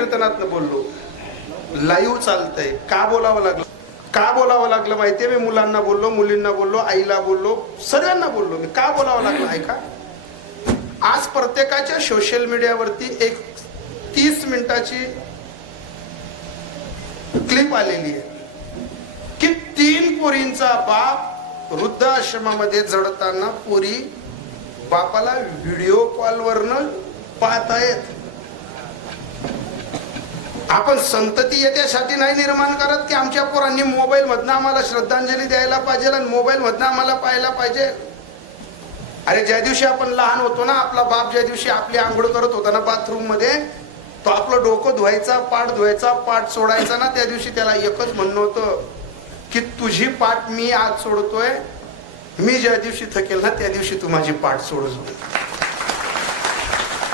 कीर्तनात बोललो, लाईव्ह चालतंय. का बोलावं लागलं? का बोलावं लागलं माहितीये? मी मुलांना बोललो, मुलींना बोललो, आईला बोललो, सगळ्यांना बोललो. मी का बोलावं लागलं ऐका. आज प्रत्येकाच्या सोशल मीडियावरती एक 30 मिनिटाची क्लिप आलेली आहे की 3 पोरींचा बाप वृद्धाश्रमामध्ये जडताना पोरी बापाला व्हिडिओ कॉलवरनं पाहतायत. आपण संतती त्यासाठी नाही निर्माण करत की आमच्या पोरांनी मोबाईल मधनं आम्हाला श्रद्धांजली द्यायला पाहिजे आणि मोबाईल मधनं आम्हाला पाहायला पाहिजे. अरे ज्या दिवशी आपण लहान होतो ना, आपला बाप ज्या दिवशी आपली आंघोळ करत होता ना बाथरूम मध्ये, तो आपलं डोकं धुवायचा, पाठ धुवायचा, पाठ सोडायचा ना, त्या दिवशी त्याला एकच म्हणणं होतं की तुझी पाठ मी आज सोडतोय, मी ज्या दिवशी थकेल ना त्या दिवशी तू माझी पाठ सोडतो.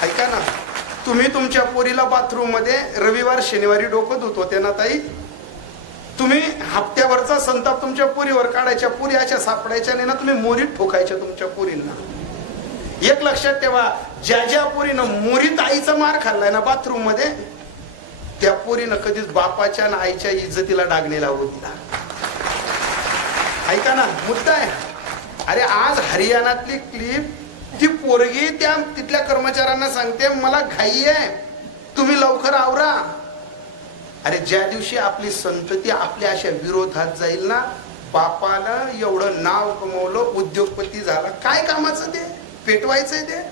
ऐका ना, तुम्ही तुमच्या पोरीला बाथरूम मध्ये रविवार शनिवारी डोकं धुत होते ना ताई, तुम्ही हप्त्यावरचा संताप तुमच्या पोरीवर काढायच्या, पोरी अशा सापडायच्या नाही ना, तुम्ही मोरीत ठोकायच्या तुमच्या पोरींना. एक लक्षात ठेवा, ज्या ज्या पोरीनं मोरीत आईचा मार खाल्लाय ना बाथरूम मध्ये, त्या पोरीनं कधीच बापाच्या आणि आईच्या इज्जतीला डाग नाही लावू दिला. ऐका ना, मुद्दा आहे. अरे आज हरियाणातली क्लिप, ती पोरगी त्या तिथल्या कर्मचाऱ्यांना सांगते मला घाई आहे, तुम्ही लवकर आवरा. अरे ज्या दिवशी आपली संतती आपल्या अशा विरोधात जाईल ना, बापानं एवढं नाव कमवलं, उद्योगपती झाला, काय कामाचं ते पेटवायचंय ते.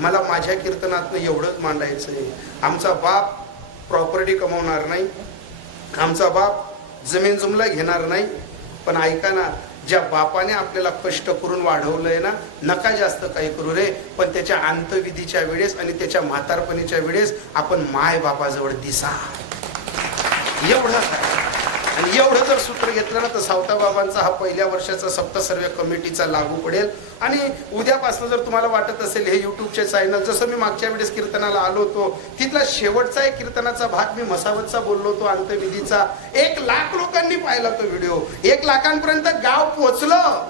मला माझ्या कीर्तनातनं एवढंच मांडायचंय, आमचा बाप प्रॉपर्टी कमवणार नाही, आमचा बाप जमीन जुमला घेणार नाही. पण ऐका ना, ज्या बापाने आपल्याला कष्ट करून वाढवलंय ना, नका जास्त काही करू रे, पण त्याच्या अंतविधीच्या वेळेस आणि त्याच्या म्हातारपणीच्या वेळेस आपण माय बापाजवळ दिसा, एवढं. आणि एवढं जर सूत्र घेतलं ना तर सावताबाबांचा हा पहिल्या वर्षाचा सप्त सर्वे कमिटीचा लागू पडेल. आणि उद्यापासून जर तुम्हाला वाटत असेल हे युट्यूबचे चॅनल, जसं मी मागच्या वेळेस कीर्तनाला आलो होतो, तिथला शेवटचा एक कीर्तनाचा भाग मी मसावतचा बोललो होतो, अंतविधीचा. 1 लाख लोकांनी पाहिला तो व्हिडिओ. 1 लाखांपर्यंत गाव पोचलं,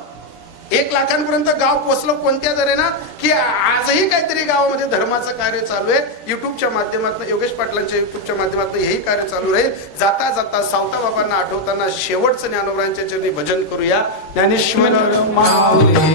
1 लाखांपर्यंत गाव पोचलं. कोणत्या दरे ना की आजही काहीतरी गावामध्ये धर्माचं कार्य चालू आहे. युट्यूबच्या माध्यमातून, योगेश पाटलांच्या युट्यूबच्या माध्यमातून हेही कार्य चालू राहील. जाता जाता सावता बाबांना आठवताना शेवटचं ज्ञानोबरांच्या चरणी भजन करूया. ज्ञानेश्वर